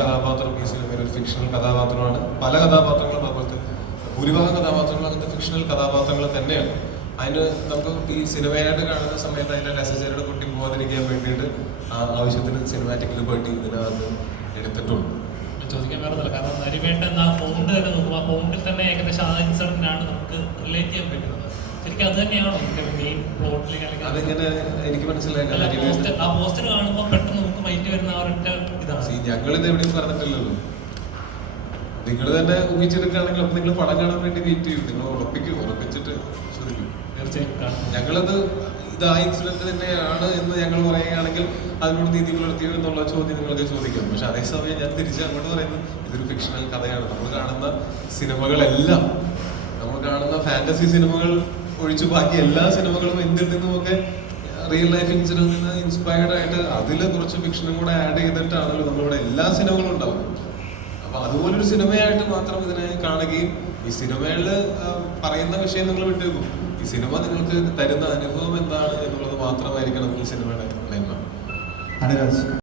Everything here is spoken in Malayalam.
കഥാപാത്രം ഈ സിനിമയിൽ ഒരു ഫിക്ഷണൽ കഥാപാത്രമാണ്. പല കഥാപാത്രങ്ങളും അതുപോലത്തെ ഭൂരിഭാഗം കഥാപാത്രങ്ങളും അങ്ങനത്തെ ഫിക്ഷണൽ കഥാപാത്രങ്ങൾ തന്നെയാണ്. അതിന് നമുക്ക് ഈ സിനിമയായിട്ട് കാണുന്ന സമയത്ത് അതിൻ്റെ ലെസേജറുടെ കുട്ടി പോകാതിരിക്കാൻ വേണ്ടിയിട്ട് ആവശ്യത്തിന് സിനിമാറ്റിക് ലിബർട്ടി ഇതിനകത്ത് എടുത്തിട്ടുണ്ട്. ചോദിക്കാൻ വേറെ കാരണം നരിവേണ്ട എന്ന ഫോണ്ട് തന്നെ നോക്കും. ആ ഫോണ്ടിൽ തന്നെ ഏകദേശം ആ ഇൻസിഡന്റിനാണ് നമുക്ക് റിലേറ്റ് ചെയ്യാൻ പറ്റുന്നത്. ശരിക്കും അത് തന്നെയാണോ ഇതിന്റെ മെയിൻ പ്ലോട്ടിൽ? അതിങ്ങനെ എനിക്ക് മനസ്സിലായില്ല. ആ പോസ്റ്റർ കാണുമ്പോൾ പെട്ടെന്ന് നമുക്ക് മൈൻഡ് വരുന്ന ആ ഒരൊറ്റ ഇതാണ്. ഞങ്ങളിത് എവിടെയും പറഞ്ഞിട്ടില്ലല്ലോ. നിങ്ങൾ തന്നെ ഊഹിച്ചെടുക്കുകയാണെങ്കിൽ അപ്പൊ നിങ്ങൾ പടം കാണാൻ വേണ്ടി വെയിറ്റ് ചെയ്യും. നിങ്ങൾ ഉറപ്പിച്ചിട്ട് ശ്രദ്ധിക്കും. തീർച്ചയായും ഞങ്ങളത് ഇത് ആ ഇൻസിഡന്റ് തന്നെയാണ് എന്ന് ഞങ്ങൾ പറയുകയാണെങ്കിൽ അതിനോട് നീതി പുലർത്തിയോ എന്നുള്ള ചോദ്യം നിങ്ങൾക്ക് ചോദിക്കാം. പക്ഷെ അതേസമയം ഞാൻ തിരിച്ച് അങ്ങോട്ട് പറയുന്നത് ഇതൊരു ഫിക്ഷണൽ കഥയാണ്. നമ്മൾ കാണുന്ന സിനിമകളെല്ലാം, നമ്മൾ കാണുന്ന ഫാന്റസി സിനിമകൾ ഒഴിച്ചു ബാക്കി എല്ലാ സിനിമകളും എന്തിൽ നിന്നുമൊക്കെ റിയൽ ലൈഫ് ഇൻസിഡന്റിൽ നിന്ന് ഇൻസ്പയർഡ് ആയിട്ട് അതിൽ കുറച്ച് ഫിക്ഷനും കൂടെ ആഡ് ചെയ്തിട്ടാണല്ലോ നമ്മളിവിടെ എല്ലാ സിനിമകളും ഉണ്ടാവും. അപ്പൊ അതുപോലൊരു സിനിമയായിട്ട് മാത്രം ഇതിനെ കാണുകയും ഈ സിനിമയിൽ പറയുന്ന വിഷയം നിങ്ങൾ വിട്ടുവെക്കും. ഈ സിനിമ നിങ്ങൾക്ക് തരുന്ന അനുഭവം എന്താണ് എന്നുള്ളത് മാത്രമായിരിക്കണം ഈ സിനിമയുടെ നന്മ.